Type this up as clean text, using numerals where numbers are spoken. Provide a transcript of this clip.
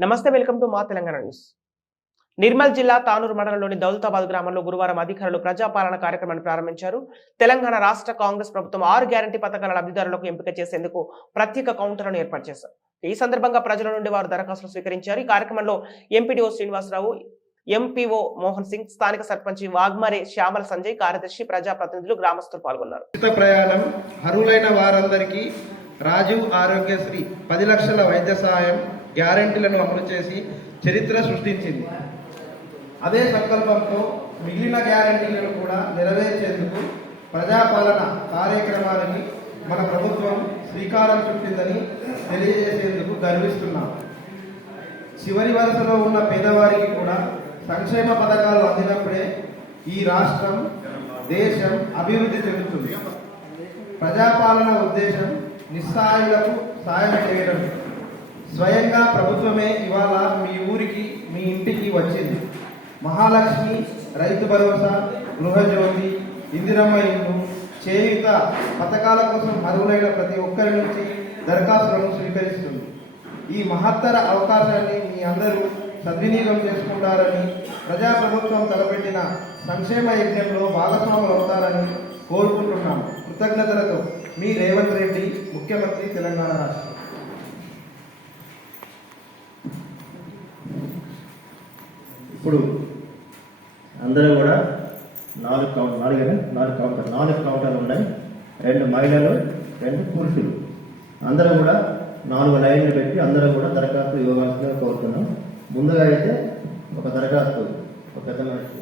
నమస్తే, welcome to మా Telangana news. Nirmal జిల్లా తానూరు మండలంలోని దౌలతాబాద్ గ్రామంలో గురువారం అధికారులు ప్రజాపాలన కార్యక్రమాన్ని ప్రారంభించారు. తెలంగాణ రాష్ట్ర కాంగ్రెస్ ప్రభుత్వం 6 గ్యారంటీ పథకాల లబ్ధిదారులకు ఎంపిక చేసేందుకు ప్రత్యేక కౌంటర్లను ఏర్పాటు చేశారు. ఈ సందర్భంగా ప్రజల నుండి వారు దరఖాస్తులు స్వీకరించారు. ఈ కార్యక్రమంలో ఎంపీడీఓ శ్రీనివాసరావు, ఎంపీఓ మోహన్ సింగ్, స్థానిక సర్పంచ్ వాగ్మరే శ్యామల సంజయ్, కార్యదర్శి, ప్రజాప్రతినిధులు, గ్రామస్తులు పాల్గొన్నారు. ప్రయాణం అర్హులైన వారందరికీ రాజీవ్ ఆరోగ్యశ్రీ 10 లక్షల వైద్య సహాయం గ్యారంటీలను అమలు చేసి చరిత్ర సృష్టించింది. అదే సంకల్పంతో మిగిలిన గ్యారంటీలను కూడా నెరవేర్చేందుకు ప్రజాపాలన కార్యక్రమానికి మన ప్రభుత్వం శ్రీకారం చుట్టిందని తెలియజేసేందుకు గర్విస్తున్నాం. చివరి వరుసలో ఉన్న పేదవారికి కూడా సంక్షేమ పథకాలు అందినప్పుడే ఈ రాష్ట్రం, దేశం అభివృద్ధి చెందుతుంది. ప్రజాపాలన ఉద్దేశం నిస్సహాయులకు సాయం చేయడం. స్వయంగా ప్రభుత్వమే ఇవాళ మీ ఊరికి, మీ ఇంటికి వచ్చింది. మహాలక్ష్మి, రైతు భరోసా, గృహజ్యోతి, ఇందిరమ్మ ఇల్లు, చేయూత పథకాల కోసం అర్హులైన ప్రతి ఒక్కరి నుంచి దరఖాస్తులను స్వీకరిస్తుంది. ఈ మహత్తర అవకాశాన్ని మీ అందరూ సద్వినియోగం చేసుకుంటారని, ప్రజాప్రభుత్వం తలపెట్టిన సంక్షేమ యజ్ఞంలో భాగస్వాములు అవుతారని కోరుకుంటున్నాం. కృతజ్ఞతలతో మీ రేవంత్ రెడ్డి, ముఖ్యమంత్రి, తెలంగాణ రాష్ట్రం. ఇప్పుడు అందరూ కూడా 4 కౌంటర్లు ఉన్నాయి. 2 మహిళలు, 2 పురుషులు. అందరూ కూడా 4 లైన్లు పెట్టి అందరూ కూడా దరఖాస్తు ఇవ్వవలసిందిగా కోరుతున్నాం. ముందుగా అయితే ఒక దరఖాస్తు, ఒక పెద్ద మనిషి